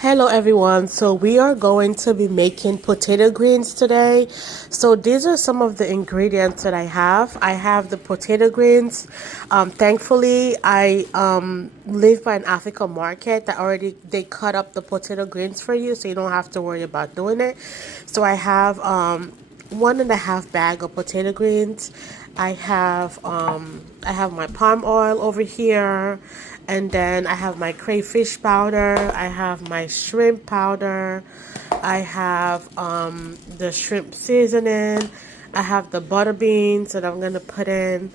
Hello everyone, so we are going to be making potato greens today. So these are some of the ingredients that I have. I have the potato greens. Thankfully I live by an African market that already they cut up the potato greens for you, so you don't have to worry about doing it. So I have 1.5 bag of potato greens. I have my palm oil over here, and then I have my crayfish powder, I have my shrimp powder, I have the shrimp seasoning, I have the butter beans that I'm gonna put in.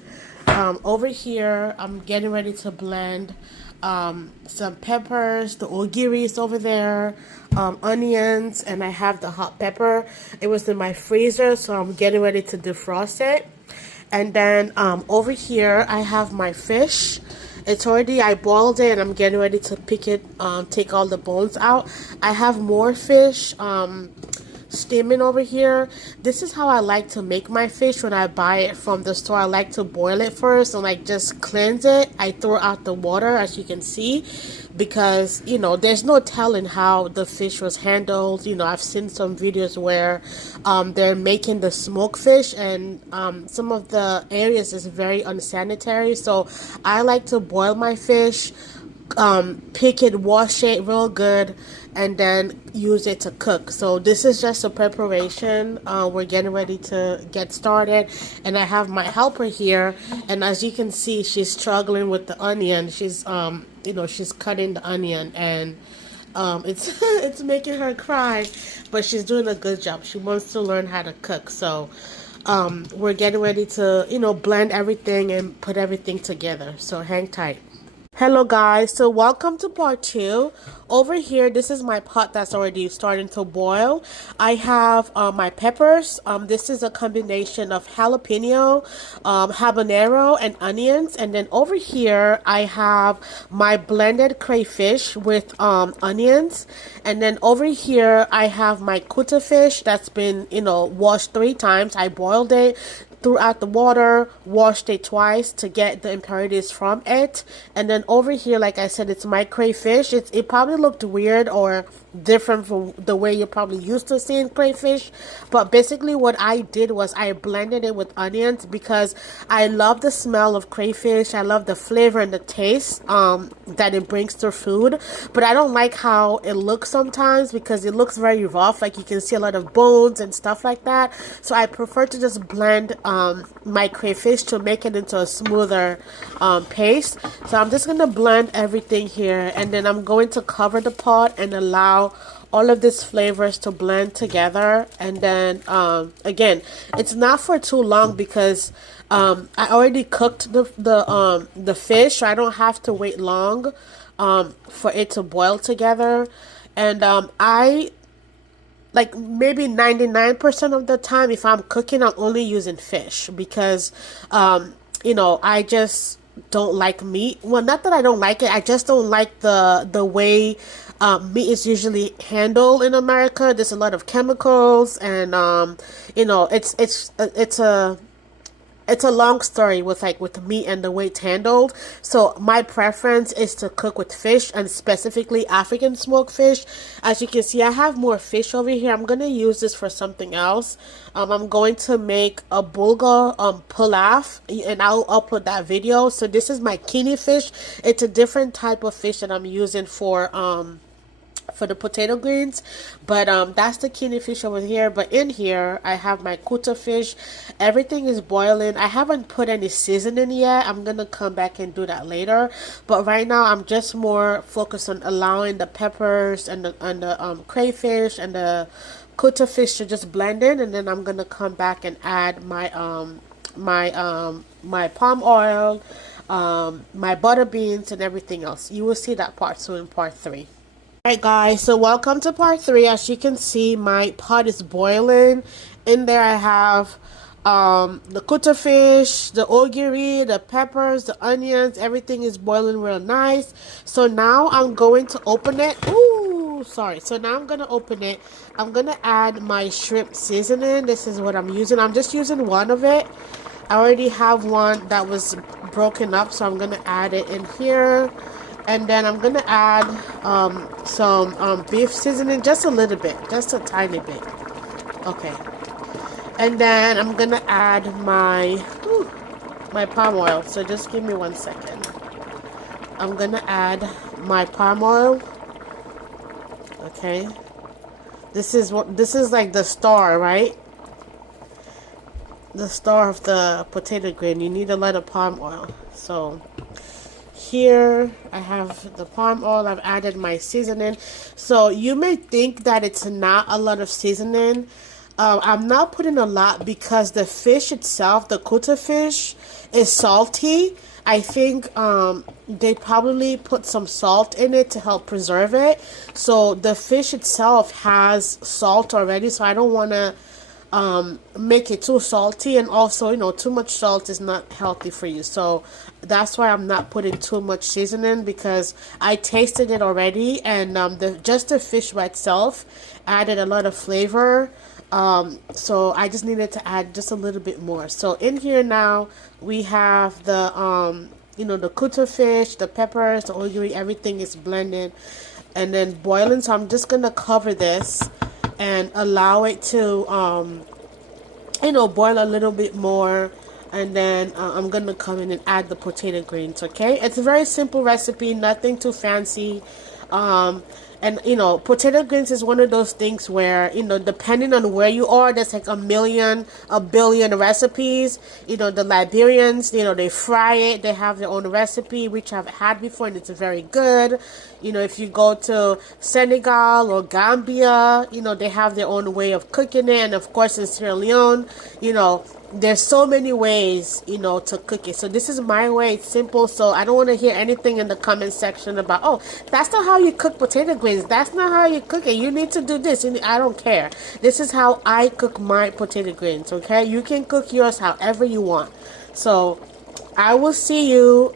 Over here I'm getting ready to blend some peppers, the ogiris over there, onions, and I have the hot pepper. It was in my freezer, so I'm getting ready to defrost it. And then over here I have my fish. It's already, I boiled it and I'm getting ready to pick it, take all the bones out. I have more fish steaming over here. This is how I like to make my fish when I buy it from the store. I like to boil it first and like just cleanse it. I throw out the water, as you can see, because there's no telling how the fish was handled. I've seen some videos where they're making the smoked fish, and some of the areas is very unsanitary. So I like to boil my fish, pick it, wash it real good, and then use it to cook. So this is just a preparation. We're getting ready to get started, and I have my helper here, and as you can see, she's struggling with the onion. She's she's cutting the onion, and it's it's making her cry, but she's doing a good job. She wants to learn how to cook. So we're getting ready to blend everything and put everything together, so hang tight. Hello guys, so welcome to part 2. Over here, this is my pot that's already starting to boil. I have my peppers. This is a combination of jalapeno, habanero, and onions. And then over here, I have my blended crayfish with onions. And then over here, I have my kuta fish that's been washed 3 times. I boiled it, threw out the water, washed it twice to get the impurities from it. And then over here, like I said, it's my crayfish. It probably looked weird or different from the way you're probably used to seeing crayfish, but basically what I did was I blended it with onions because I love the smell of crayfish. I love the flavor and the taste that it brings to food, but I don't like how it looks sometimes because it looks very rough, like you can see a lot of bones and stuff like that. So I prefer to just blend my crayfish to make it into a smoother paste. So I'm just gonna blend everything here, and then I'm going to cover the pot and allow all of these flavors to blend together. And then again, it's not for too long because I already cooked the fish, so I don't have to wait long for it to boil together. And I like maybe 99% of the time, if I'm cooking, I'm only using fish because I just don't like meat. Well, not that I don't like it, I just don't like the way meat is usually handled in America. There's a lot of chemicals, and it's a long story with meat and the way it's handled. So my preference is to cook with fish, and specifically African smoked fish. As you can see, I have more fish over here. I'm gonna use this for something else. I'm going to make a bulgur pilaf, and I'll upload that video. So this is my kini fish. It's a different type of fish that I'm using for the potato greens, but that's the kini fish over here. But in here I have my kuta fish. Everything is boiling. I haven't put any seasoning yet. I'm gonna come back and do that later, but right now I'm just more focused on allowing the peppers and the crayfish and the kuta fish to just blend in, and then I'm gonna come back and add my my palm oil, my butter beans, and everything else. You will see that part soon in part 3. Alright guys, so welcome to part 3. As you can see, my pot is boiling. In there I have the kuta fish, the ogiri, the peppers, the onions. Everything is boiling real nice. So now I'm going to open it. Ooh, sorry. So now I'm going to open it. I'm going to add my shrimp seasoning. This is what I'm using. I'm just using one of it. I already have one that was broken up, so I'm going to add it in here. And then I'm gonna add some beef seasoning, just a little bit, just a tiny bit. Okay. And then I'm gonna add my palm oil. So just give me 1 second. I'm gonna add my palm oil. Okay. This is like the star, right? The star of the potato grain. You need a lot of palm oil. So here I have the palm oil. I've added my seasoning. So you may think that it's not a lot of seasoning. I'm not putting a lot because the fish itself, the kuta fish, is salty. I think they probably put some salt in it to help preserve it. So the fish itself has salt already, so I don't want to make it too salty, and also, you know, too much salt is not healthy for you. So that's why I'm not putting too much seasoning, because I tasted it already, and just the fish by itself added a lot of flavor. So I just needed to add just a little bit more. So in here now we have the you know, the kuta fish, the peppers, the ogiri, everything is blended and then boiling. So I'm just gonna cover this and allow it to you know, boil a little bit more, and then I'm gonna come in and add the potato grains. Okay, it's a very simple recipe, nothing too fancy. And you know, potato grains is one of those things where, you know, depending on where you are, there's like a billion recipes. You know, the Liberians, you know, they fry it, they have their own recipe, which I've had before, and it's very good. You know, if you go to Senegal or Gambia, you know, they have their own way of cooking it. And of course in Sierra Leone, you know, there's so many ways, you know, to cook it. So this is my way. It's simple. So I don't want to hear anything in the comment section about, oh, that's not how you cook potato grains. That's not how you cook it. You need to do this. And I don't care. This is how I cook my potato grains. Okay, you can cook yours however you want. So I will see you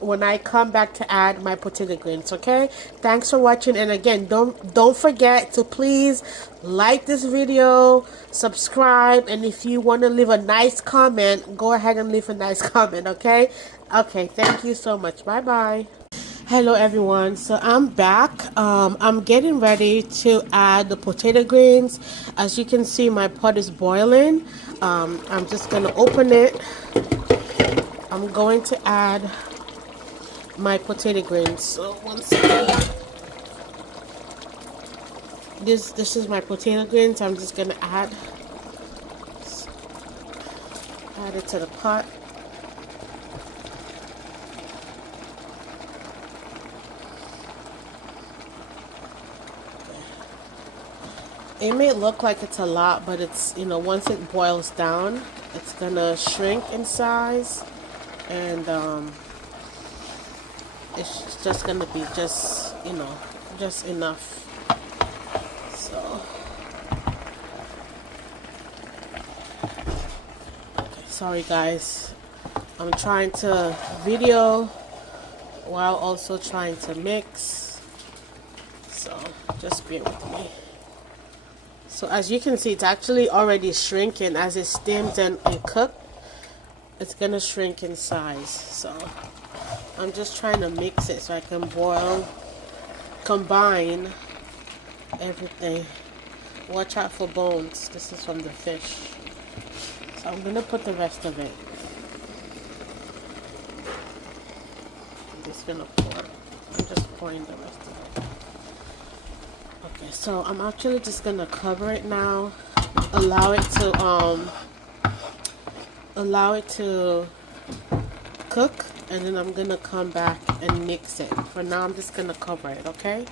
when I come back to add my potato grains. Okay, thanks for watching, and again, don't forget to please like this video, subscribe, and if you want to leave a nice comment, go ahead and leave a nice comment. Okay, thank you so much. Bye bye. Hello everyone, so I'm back. I'm getting ready to add the potato grains. As you can see, my pot is boiling. I'm just gonna open it. I'm going to add my potato grains. So 1 second. This is my potato grains. I'm just gonna add it to the pot. It may look like it's a lot, but it's, you know, once it boils down, it's gonna shrink in size. And it's just gonna be just, you know, just enough. So okay, sorry guys, I'm trying to video while also trying to mix, so just bear with me. So as you can see, it's actually already shrinking as it steams and cooks. It's gonna shrink in size. So I'm just trying to mix it so I can combine everything. Watch out for bones. This is from the fish. So I'm gonna put the rest of it. I'm just gonna pour. I'm just pouring the rest of it. Okay, so I'm actually just gonna cover it now. Allow it to cook, and then I'm gonna come back and mix it. For now, I'm just gonna cover it. Okay.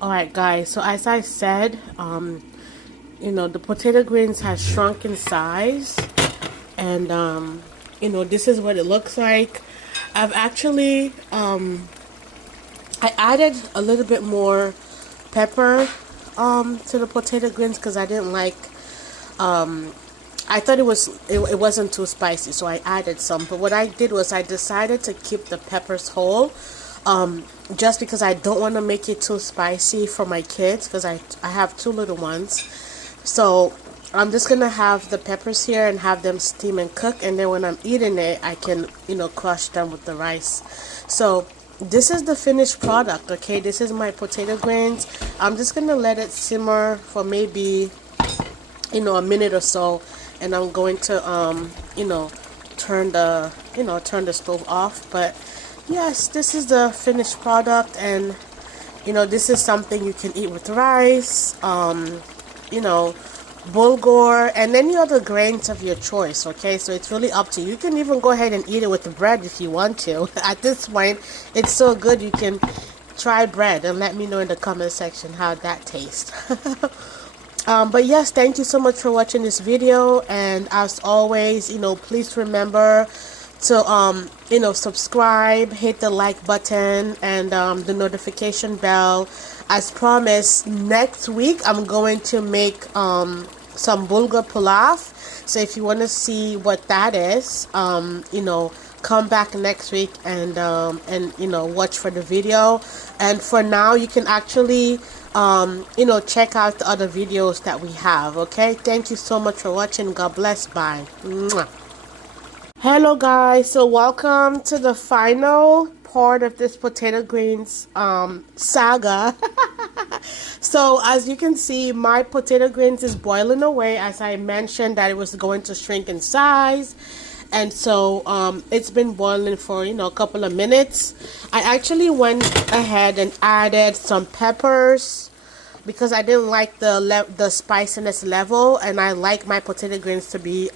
Alright guys, so as I said, you know, the potato grains has shrunk in size, and you know, this is what it looks like. I've actually I added a little bit more pepper to the potato grains because I didn't like I thought it wasn't too spicy, so I added some. But what I did was I decided to keep the peppers whole, just because I don't want to make it too spicy for my kids, because I have two little ones. So I'm just gonna have the peppers here and have them steam and cook, and then when I'm eating it, I can, crush them with the rice. So this is the finished product, okay? This is my potato grains. I'm just gonna let it simmer for maybe, a minute or so, and I'm going to, turn the stove off. But yes, this is the finished product, and this is something you can eat with rice, bulgur, and any other grains of your choice, okay? So it's really up to you. You can even go ahead and eat it with the bread if you want to. At this point, it's so good, you can try bread and let me know in the comment section how that tastes. But yes, thank you so much for watching this video, and as always, please remember to subscribe, hit the like button, and the notification bell. As promised, next week I'm going to make some bulgur pilaf. So if you want to see what that is, come back next week and watch for the video. And for now, you can actually check out the other videos that we have. Okay, thank you so much for watching. God bless. Bye. Mwah. Hello guys, so welcome to the final part of this potato greens saga. So as you can see, my potato greens is boiling away. As I mentioned that it was going to shrink in size, and so it's been boiling for a couple of minutes. I actually went ahead and added some peppers because I didn't like the spiciness level, and I like my potato greens to be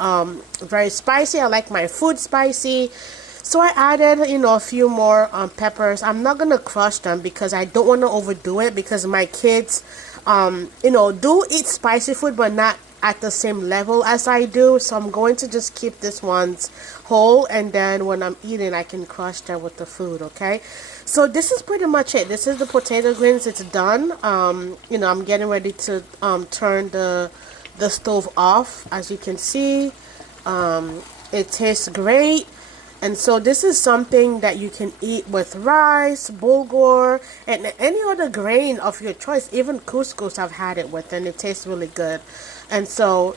very spicy. I like my food spicy. So I added, a few more peppers. I'm not going to crush them because I don't want to overdo it, because my kids, do eat spicy food, but not at the same level as I do. So I'm going to just keep this ones whole, and then when I'm eating, I can crush them with the food, okay? So this is pretty much it. This is the potato greens. It's done. I'm getting ready to turn the stove off. As you can see, it tastes great. And so this is something that you can eat with rice, bulgur, and any other grain of your choice. Even couscous I've had it with, and it tastes really good. And so,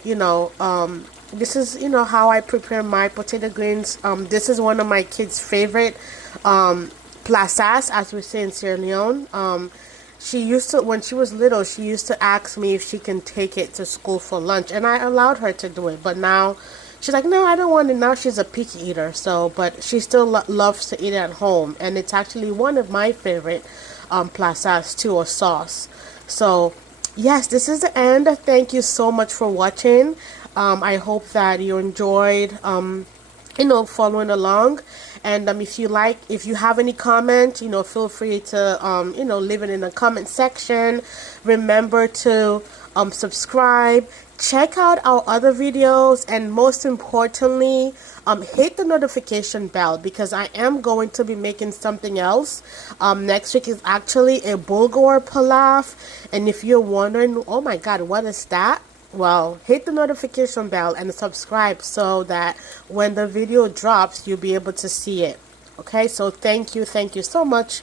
this is, how I prepare my potato greens. This is one of my kids' favorite plaças, as we say in Sierra Leone. She used to, when she was little, she used to ask me if she can take it to school for lunch, and I allowed her to do it. But now she's like, no, I don't want it. Now she's a picky eater, so, but she still loves to eat it at home, and it's actually one of my favorite plaças too, or sauce. So yes, this is the end. Thank you so much for watching. I hope that you enjoyed following along. And if you have any comment, feel free to leave it in the comment section. Remember to subscribe, check out our other videos, and most importantly, hit the notification bell, because I am going to be making something else. Next week is actually a bulgur pilaf, and if you're wondering, oh my god, what is that? Well, hit the notification bell and subscribe so that when the video drops, you'll be able to see it. Okay, so thank you so much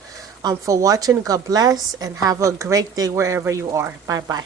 for watching. God bless, and have a great day wherever you are. Bye bye.